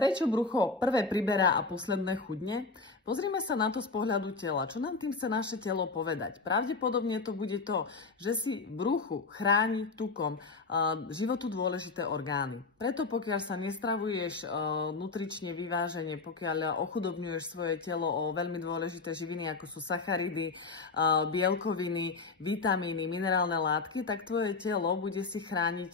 Prečo brucho prvé priberá a posledné chudne? Pozrime sa na to z pohľadu tela. Čo nám tým chce naše telo povedať? Pravdepodobne to bude to, že si v bruchu chráni tukom životu dôležité orgány. Preto pokiaľ sa nestravuješ nutrične vyvážene, pokiaľ ochudobňuješ svoje telo o veľmi dôležité živiny, ako sú sacharidy, bielkoviny, vitamíny, minerálne látky, tak tvoje telo bude si chrániť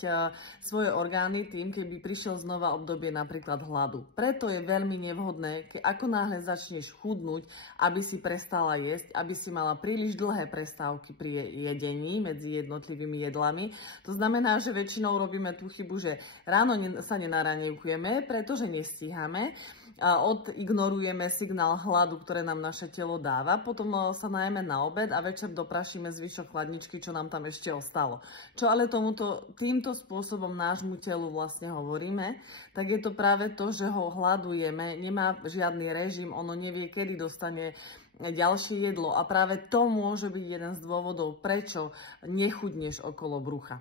svoje orgány tým, keby prišiel znova obdobie napríklad hladu. Preto je veľmi nevhodné, ako náhle začneš chudnúť, aby si prestala jesť, aby si mala príliš dlhé prestávky pri jedení medzi jednotlivými jedlami. To znamená, že väčšinou robíme tú chybu, že ráno sa nenaraňajkujeme, pretože nestíhame, odignorujeme signál hladu, ktoré nám naše telo dáva, potom sa najeme na obed a večer doprašíme zvyšok chladničky, čo nám tam ešte ostalo. Čo ale týmto spôsobom nášmu telu vlastne hovoríme, tak je to práve to, že ho hladujeme, nemá žiadny režim, ono nevie, kedy dostane ďalšie jedlo a práve to môže byť jeden z dôvodov, prečo nechudneš okolo brucha.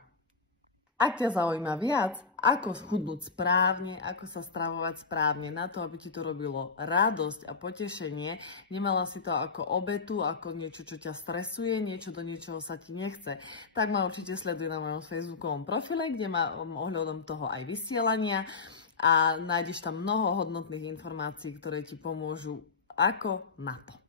Ak ťa zaujíma viac, ako schudnúť správne, ako sa stravovať správne, na to, aby ti to robilo radosť a potešenie, nemala si to ako obetu, ako niečo, čo ťa stresuje, niečo, do niečoho sa ti nechce, tak ma určite sleduj na mojom facebookovom profile, kde mám ohľadom toho aj vysielania a nájdeš tam mnoho hodnotných informácií, ktoré ti pomôžu ako na to.